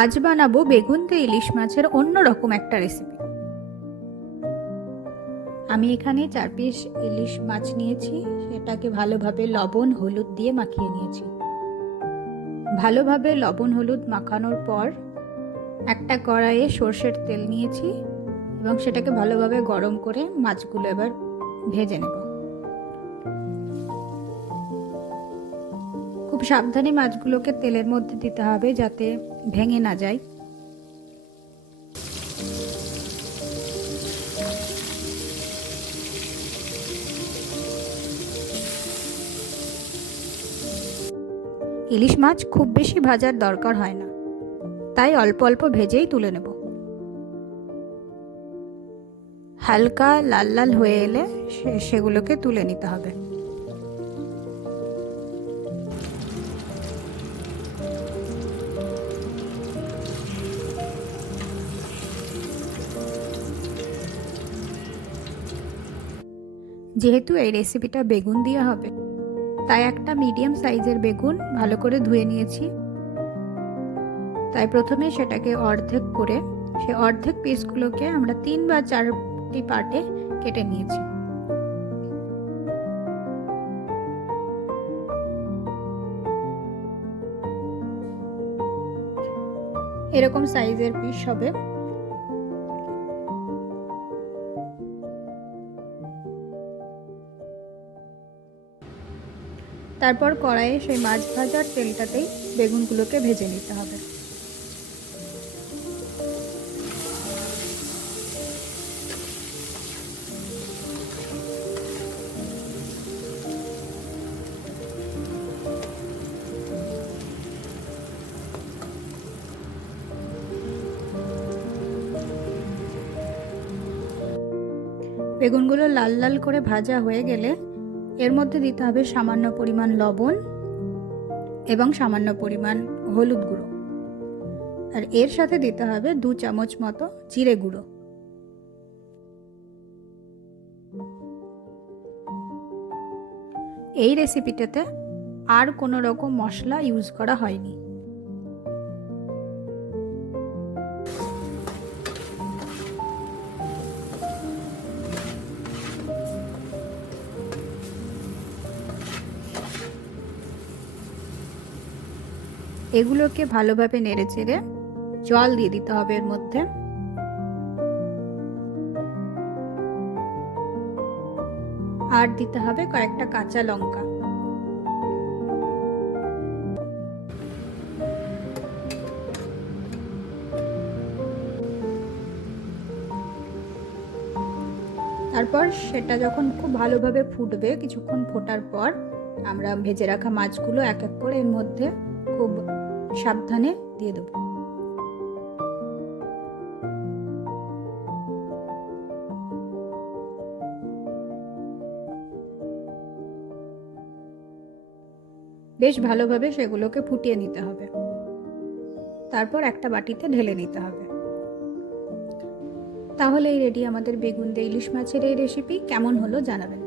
আজ বানাবো বেগুন দিয়ে ইলিশ মাছের অন্যরকম একটা রেসিপি। আমি এখানে 4 পিস ইলিশ মাছ নিয়েছি, সেটাকে ভালোভাবে লবণ হলুদ দিয়ে মাখিয়ে নিয়েছি। ভালোভাবে লবণ হলুদ মাখানোর পর একটা কড়াইয়ে সর্ষের তেল নিয়েছি এবং সেটাকে ভালোভাবে গরম করে মাছগুলো এবার ভেজে নেব। খুব সাবধানে মাছগুলোকে তেলের মধ্যে দিতে হবে যাতে ভেঙে না যায়। ইলিশ মাছ খুব বেশি ভাজার দরকার হয় না, তাই অল্প অল্প ভেজেই তুলে নেব। হালকা লাল লাল হয়ে এলে সেগুলোকে তুলে নিতে হবে। যেহেতু এই রেসিপিটা বেগুন দিয়ে হবে, তাই একটা মিডিয়াম সাইজের বেগুন ভালো করে ধুয়ে নিয়েছি। তাই প্রথমে সেটাকে অর্ধেক করে সে অর্ধেক পিসগুলোকে আমরা 3 বা 4টি পার্টে কেটে নিয়েছি। এরকম সাইজের পিস হবে। তারপর কড়াইয়ে সেই মাছ ভাজার তেলটাতেই বেগুনগুলোকে ভেজে নিতে হবে। বেগুনগুলো লাল লাল করে ভাজা হয়ে গেলে এর মধ্যে দিতে হবে সামান্য পরিমাণ লবণ এবং সামান্য পরিমাণ হলুদ গুঁড়ো, আর এর সাথে দিতে হবে 2 চামচ মতো জিরে গুঁড়ো। এই রেসিপিটাতে আর কোনো রকম মশলা ইউজ করা হয়নি। এগুলোকে ভালোভাবে নেড়েচেড়ে জল দিয়ে দিতে হবে এর মধ্যে। আর দিতে হবে কয়েকটা কাঁচা লঙ্কা। তারপর সেটা যখন খুব ভালোভাবে ফুটবে, কিছুক্ষণ ফোটার পর আমরা ভেজে রাখা মাছগুলো এক এক করে এর মধ্যে খুব সাবধানে দিয়ে দেব। বেশ ভালোভাবে সেগুলোকে ফুটিয়ে নিতে হবে। তারপর একটা বাটিতে ঢেলে নিতে হবে। তাহলে এই রেডি আমাদের বেগুন দিয়ে ইলিশ মাছের এই রেসিপি। কেমন হলো জানাবেন।